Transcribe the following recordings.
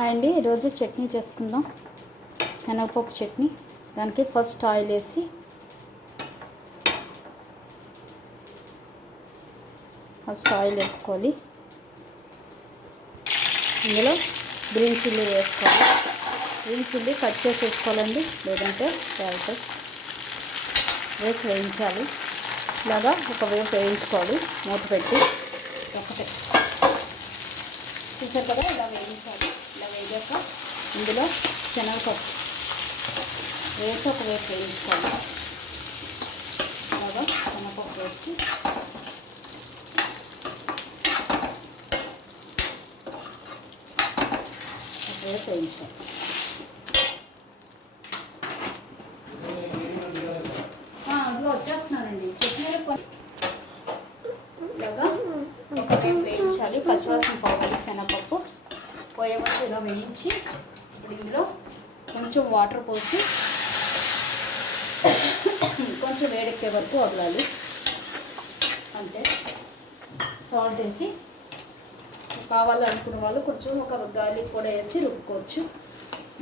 Hi అండి ఈరోజు చట్నీ చేసుకుందాం. శనగపప్పు చట్నీ. దానికి ఫస్ట్ ఆయిల్ వేసి ఫస్ట్ ఆయిల్ వేసుకోవాలి. ఇందులో గ్రీన్ చిల్లీ వేసుకోవాలి. గ్రీన్ చిల్లీ కట్ చేసి వేసుకోవాలండి. లేదంటే క్యారెట్ వేసి వేయించాలి. ఇలాగా ఒక వేపు వేయించుకోవాలి. మూత పెట్టి. ఒకటే చూసారు కదా ఇలా వేయించాలి. ఇలా వేగాక ఇందులో శనగపప్పు. వేసి ఒక వేపు వేయించుకోవాలి. బాగా శనగపప్పు వేసి. ఒక వేపు వేయించాలి వచ్చేస్తున్నానండి చట్నీలో ఇలాగా ఒక వేపు వేయించాలి. పచ్చివాసన పోవాలి శనగపప్పు పోయే ఇలా వేయించి ఇప్పుడు ఇందులో కొంచెం వాటర్ పోసి కొంచెం వేడెక్కే వరకు వదలాలి. అంతే. సాల్ట్ వేసి కావాలనుకున్న వాళ్ళు కొంచెం ఒక గాలి కూడా వేసి రుబ్బుకోవచ్చు.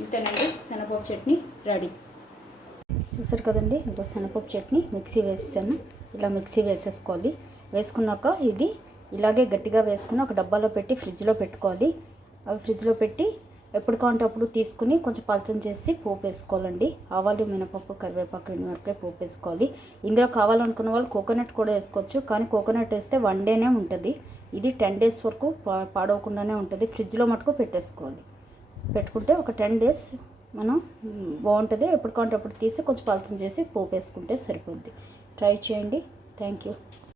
ఇంతేనండి శనగపప్పు చట్నీ రెడీ. చూసారు కదండి ఇంకా శనగపప్పు చట్నీ మిక్సీ వేసేసాను. ఇలా మిక్సీ వేసేసుకోవాలి. వేసుకున్నాక ఇది ఇలాగే గట్టిగా వేసుకుని ఒక డబ్బాలో పెట్టి ఫ్రిడ్జ్లో పెట్టుకోవాలి. అవి ఫ్రిడ్జ్లో పెట్టి ఎప్పుడు కావాలంటే అప్పుడు తీసుకుని కొంచెం పలచం చేసి పోపు వేసుకోవాలండి. ఆవాలు మినపప్పు కరివేపాకు మిరపకాయ పోపు వేసుకోవాలి. ఇందులో కావాలనుకున్న వాళ్ళు కోకోనట్ కూడా వేసుకోవచ్చు. కానీ కోకోనట్ వేస్తే వన్ డేనే ఉంటుంది. ఇది టెన్ డేస్ వరకు పాడవకుండానే ఉంటుంది. ఫ్రిడ్జ్లో మటుకు పెట్టేసుకోవాలి. పెట్టుకుంటే ఒక టెన్ డేస్ మనం బాగుంటుంది. ఎప్పుడు కావాలంటే అప్పుడు తీసి కొంచెం పలచం చేసి పోపు వేసుకుంటే సరిపోద్ది. ట్రై చేయండి. Thank you.